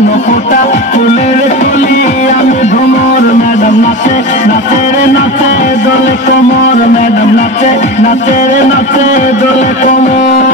সাজানো ফোটা ফুলের তুলি আমি ভ্রমর ম্যাডাম নাচে নাচে রে নাচে দোলে কোমর ম্যাডাম নাচে নাচে রে নাচে দোলে কোমর